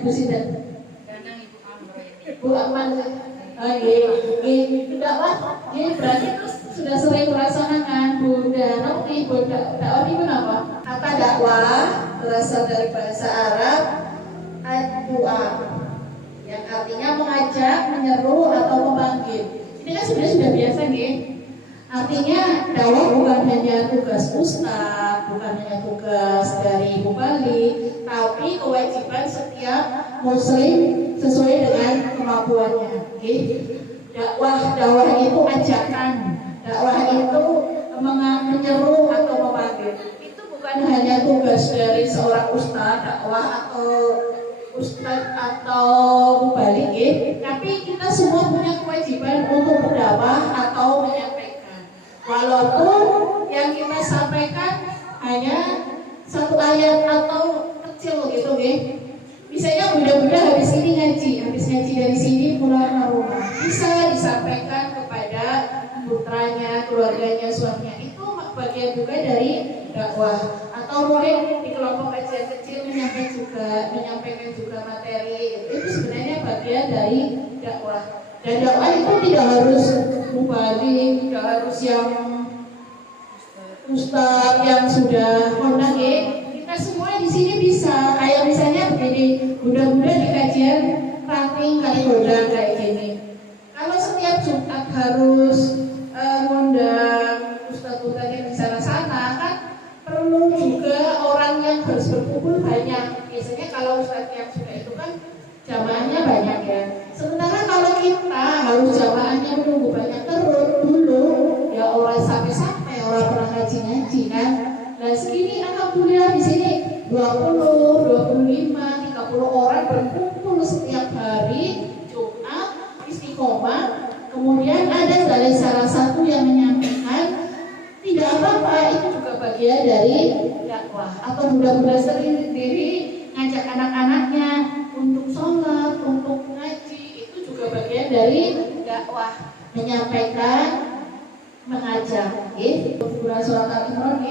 Bu Sinten? Kadang Ibu Amro ini. Bu Aman. Oh iya, dakwah. Ini berarti terus sudah sering melaksanakan Bunda Nauti, Bunda dakwah itu apa? Kata dakwah berasal dari bahasa Arab ad-du'a, yang artinya mengajak, menyeru atau memanggil. Ini kan sebenarnya sudah biasa nih. Artinya dakwah bukan hanya tugas ustaz, bukan hanya tugas dari mubalik, tapi kewajiban setiap muslim sesuai dengan kemampuannya. Dakwah itu ajakan, dakwah itu menyeru atau memanggil. Itu bukan hanya tugas dari seorang ustaz dakwah atau ustaz atau mubalik, tapi kita semua punya kewajiban untuk berdakwah atau menyampaikan. Walaupun yang kita sampaikan hanya satu ayat atau kecil gitu, misalnya bunda-bunda habis ngaji dari sini pulang ke rumah, bisa disampaikan kepada putranya, keluarganya, suaminya. Itu bagian juga dari dakwah. Atau mungkin di kelompok kajian kecil menyampaikan juga materi. Itu sebenarnya bagian dari dakwah. Dan dakwah itu tidak harus mubalik, tidak harus yang ustaz yang sudah kondang. Kita semua di sini bisa. Kayak misalnya begini, bunda-bunda di kajian ranting kali godang kayak gini. Kalau setiap Jumat harus ngundang ustaz-ustaz yang di sana-sana, kan perlu juga orang yang harus berkumpul banyak. Biasanya kalau ustaz yang sudah itu kan jamaahnya banyak ya. Sementara kalau kita harus jamaahnya menunggu banyak terus dulu, ya orang sampai-sampai orang pernah ngaji kan. Nah segini alhamdulillah di sini 20, 25, 30 orang berkumpul setiap hari Jumat istiqomah. Kemudian ada dari salah satu yang menyampaikan, tidak apa-apa, itu juga bagian dari dakwah. Atau bunda-bunda sendiri ngajak anak-anaknya untuk sholat, untuk ngaji, itu juga bagian dari dakwah, menyampaikan, mengajak. Surah Surat Al-Imran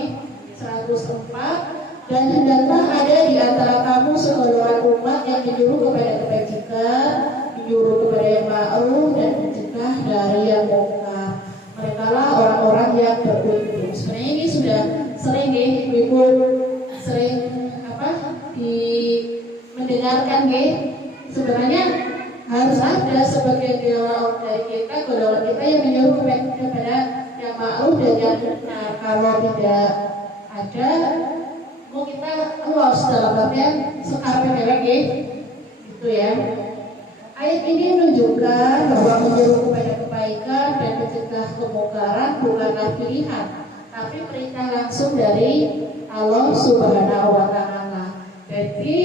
104. Dan hendaklah ada di antara kamu segolongan umat yang menyuruh kepada kebajikan, menyuruh kepada yang ma'ruf, dan mencegah dari yang mungkar. Mereka lah orang-orang yang beruntung. Sebenarnya ini sudah sering ibu sering mendengarkan sebenarnya harus ada sebagai dewa dari kita, golongan kita yang menyuruh kepada yang ma'ruf dan yang mungkar. Kalau tidak ada, mau kita luas dalam artian sekarang gitu ya. Ayat ini menunjukkan bahwa menyuruh kepada kebaikan dan mencegah kemungkaran bukanlah pilihan, tapi perintah langsung dari Allah Subhanahu wa Ta'ala. Jadi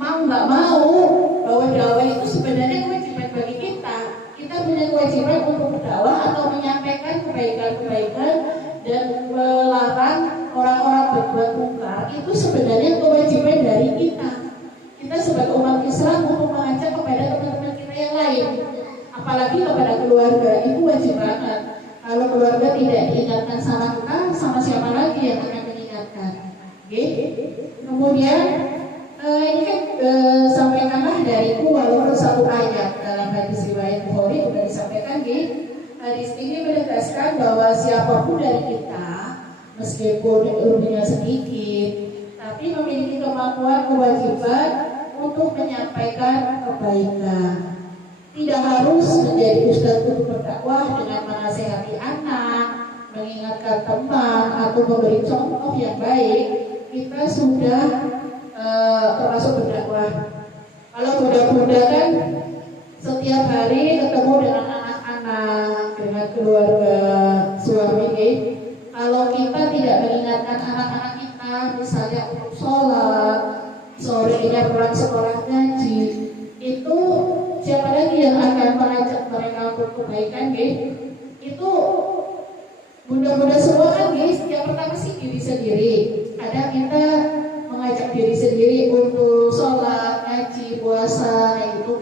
mau nggak mau bahwa dakwah itu sebenarnya kewajiban bagi kita. Kita punya kewajiban untuk berdakwah atau menyampaikan kebaikan-kebaikan dan melarang orang-orang berbuat mungkar. Itu sebenarnya kewajiban dari kita. Kita sebagai umat Islam untuk mengajak kepada teman-teman kita yang lain, apalagi kepada keluarga, itu wajib banget. Kalau keluarga tidak diingatkan sama kita, sama siapa lagi yang akan mengingatkan? Kemudian ini kan sampaikanlah dariku walaupun satu ayat dalam hadis riwayat Bukhari sudah disampaikan. Hadis ini menegaskan bahwa siapapun dari kita, meskipun ilmunya sedikit, tapi memiliki kemampuan, kewajiban untuk menyampaikan kebaikan. Tidak harus menjadi ustaz untuk berdakwah dengan menasehati anak, mengingatkan teman, atau memberi contoh yang baik. Kita sudah termasuk berdakwah. Kalau bunda-bunda kan setiap hari ketemu dengan anak-anak, dengan keluarga suami. Kalau kita tidak mengingatkan anak-anak kita, misalnya untuk sholat, sorenya pulang sekolah ngaji, itu siapa lagi yang akan mengajak mereka untuk kebaikan? Itu bunda-bunda semua kan, yang pertama sih diri sendiri. Kadang kita mengajak diri sendiri untuk sholat, ngaji, puasa, kayak gitu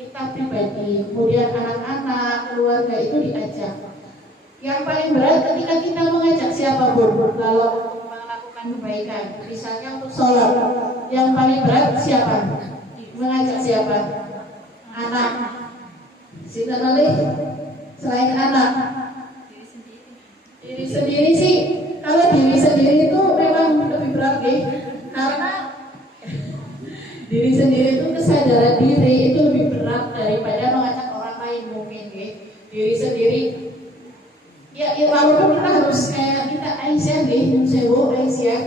kita pribadi. Kemudian anak-anak, keluarga itu diajak. Yang paling berat ketika kita mengajak siapapun, kalau melakukan kebaikan. Misalnya untuk sholat, yang paling berat siapa? Mengajak siapa? Anak. Sinten malih selain anak? Diri sendiri sih. Kalau diri sendiri itu memang lebih berat deh, karena diri sendiri itu kesadaran diri itu lebih berat daripada mengajak orang lain mungkin deh. Diri sendiri ya walaupun kita harus kayak kita Aisyah deh, sewu Aisyah,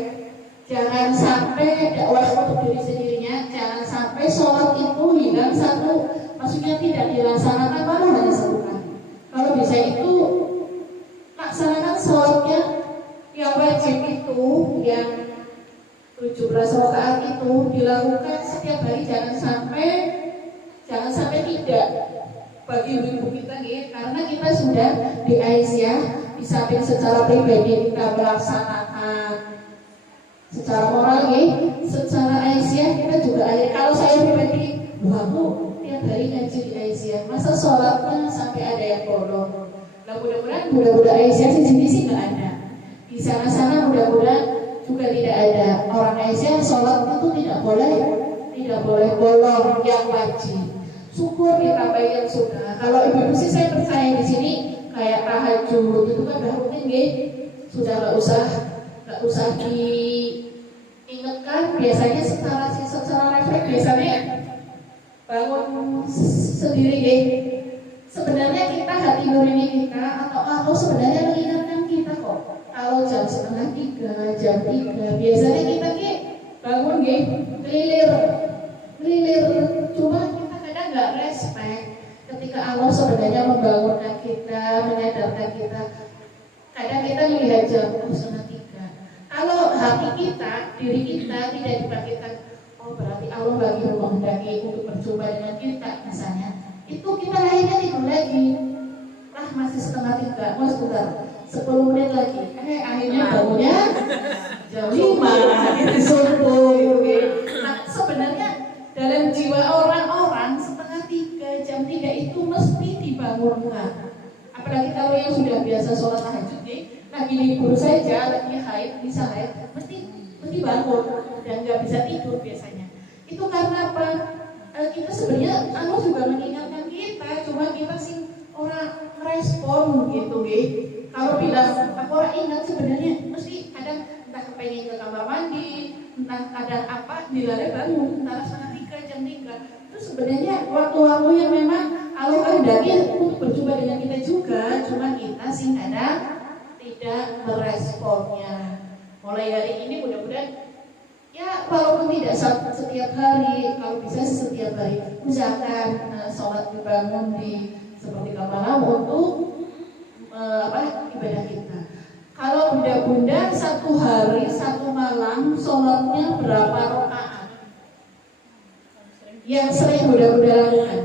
jangan sampai dakwah untuk diri sendirinya, jangan sampai sholat itu hilang satu, maksudnya tidak dilaksanakan malah hanya satu kali. Kalau bisa itu laksanakan sholatnya yang wajib itu, yang 17 rakaat itu dilakukan setiap hari, jangan sampai tidak. Bagi ibu kita nih, karena kita sudah di Aisyah, di samping secara pribadi kita melaksanakan secara moral nih, secara Aisyah kita juga ada. Kalau saya pribadi, aku tiap hari ngaji di Aisyah, masa sholatnya sampai ada yang bolong. Nah mudah-mudahan budak-budak Aisyah di sini sih nggak ada. Di sana-sana mudah-mudahan juga tidak ada. Orang Aisyah sholat itu tidak boleh bolong, yang wajib. Syukur ditambah yang sunnah. Kalau ibu sih saya percaya di sini kayak tahajud itu kan udah rutin nih, sudah nggak usah diingatkan. Biasanya secara refleks biasanya bangun sendiri deh. Sebenarnya kita hati nurani kita atau Allah sebenarnya mengingatkan kita kok. Kalau jam 2:30, jam 3 biasanya kita bangun kelilir. Cuma kita kadang nggak respect ketika Allah sebenarnya membangunkan kita, menyadarkan kita. Kadang kita melihat jam 2:30. Kalau hati kita, diri kita tidak dibangkitkan, oh berarti Allah bagi menghendaki untuk berjumpa dengan kita misalnya. Itu kita lahirnya tidur lagi. Masih 2:30, mau sebentar, 10 menit lagi. Akhirnya bangunnya jam 5 itu subuh gitu. Nah sebenarnya dalam jiwa orang-orang 2:30, jam 3 itu mesti dibangunkan. Apalagi kalau yang sudah biasa sholat tahajud lagi libur saja, lagi haid, bisa haid, mesti bangun dan nggak bisa tidur biasanya. Itu karena apa? Kita sebenarnya Allah juga mengingatkan kita, cuma kita sih orang merespon gitu Kalau bilang aku orang ingat sebenarnya mesti kadang entah kepengen ke kamar mandi, entah kadang apa dilalai bangun antara 2:30 jam 3. Itu sebenarnya waktu-waktu yang memang Allah kehendaki untuk berjumpa dengan kita juga, cuma kita sih kadang tidak meresponnya. Mulai hari ini mudah-mudahan ya walaupun tidak setiap hari, kalau bisa setiap hari usahakan sholat dibangun di seperti malam untuk ibadah kita. Kalau bunda-bunda satu hari satu malam sholatnya berapa rakaat? Yang sering bunda-bunda lakukan?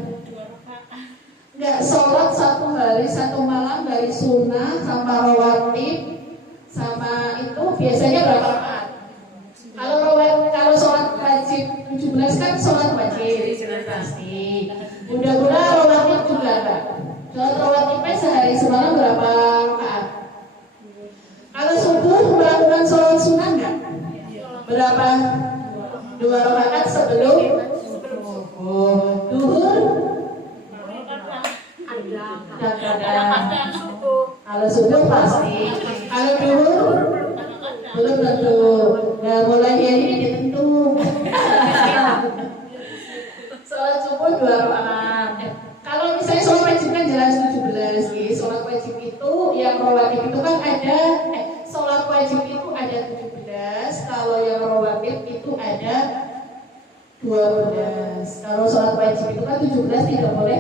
Enggak, sholat satu hari satu malam dari sunnah sama rawatib sama itu biasanya berapa rakaat? Kalau sholat wajib 17 kan sholat wajib pasti. Bunda-bunda rawatib juga enggak? Sholat rawatibnya sehari semalam berapa rakaat? Kalau subuh melakukan sholat sunnah enggak? Berapa? 2 rakaat sebelum subuh. Duhur? Kalau subuh pasti. Kalau duhur belum tentu. Nah mulai hari ini ditentu. Sholat subuh 2 rakaat. Kalau misalnya sholat wajib kan jelas 17 nih. Sholat wajib itu yang rawatib itu kan ada. Sholat wajib itu ada 17. Kalau yang rawatib itu ada 12. Kalau sholat wajib itu kan 17 tidak boleh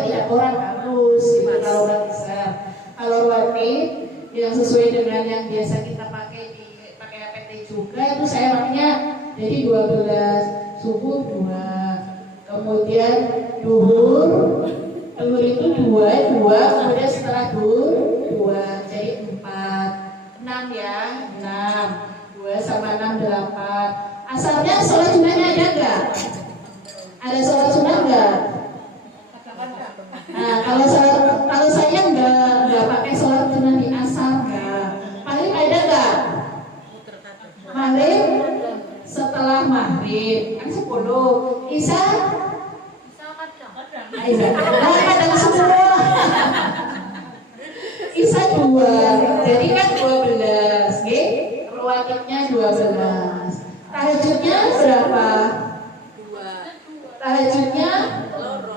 tidak orang harus kalau orang besar. Kalau wajib yang sesuai dengan yang biasa kita pakai APT juga itu saya makanya jadi 12, subuh 2, kemudian duhur itu 2, kemudian setelah duhur 2, jadi 4, 6 ya, 6, 2 sama 6 8. Asalnya sholat sunnahnya ada nggak? Ada sholat sunnah nggak? Nah kalau saya nggak pakai sholat sunnah di asar nggak. Paling ada nggak? 10. Isa? Bisa kadang. Isa. Nah, kadang semua. Isa 2. Jadi kan 12, nggih. Rawatibnya 12. Tahajudnya berapa? 2. Tahajudnya Loro.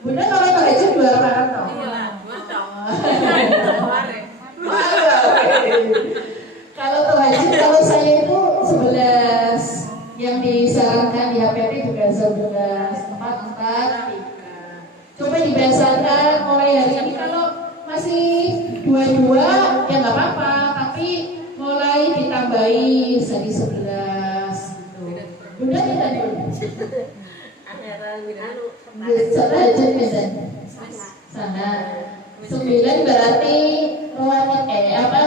Bunda kalau tahajud 2 rakaat toh? Iya, 2 tahun. Kemarin. Kalau tahajud kalau saya itu 11. Yang disarankan di HPP juga 11. 4, 4, 3. Coba dibiasakan mulai hari ini kalau masih 22 ya nggak apa-apa, tapi mulai ditambahi jadi 11 gitu. Bunda tidak dulu. Tahajud beda. Sana 9 berarti rawatib apa?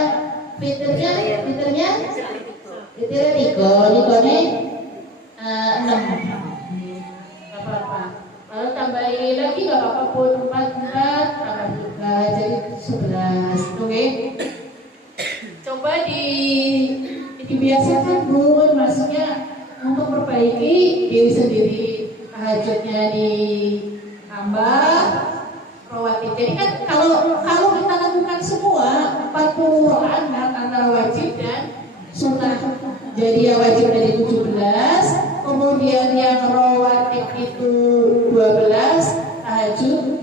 Fiturnya 3, nikone 6. Gak apa-apa. Kalau tambahin lagi gak apa-apa pun 4 tambah 3 jadi 11. Oke. Coba dibiasakan Bu, maksudnya untuk memperbaiki diri sendiri. Tahajudnya ditambah, rawatib. Jadi kan kalau kita lakukan semua 40 rakaat antara wajib dan sunnah. Jadi yang wajib dari 17, kemudian yang rawatib itu 12, tahajudnya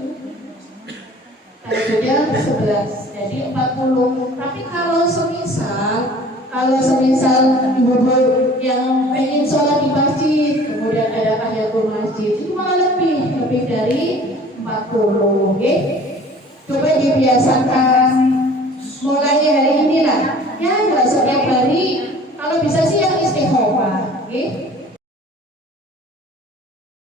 11. Jadi 40. Tapi kalau semisal ibu-ibu yang ingin sholat di masjid, kemudian ada tahiyatul masjid, itu malah lebih dari 40. Coba dibiasakan mulai hari inilah. Ya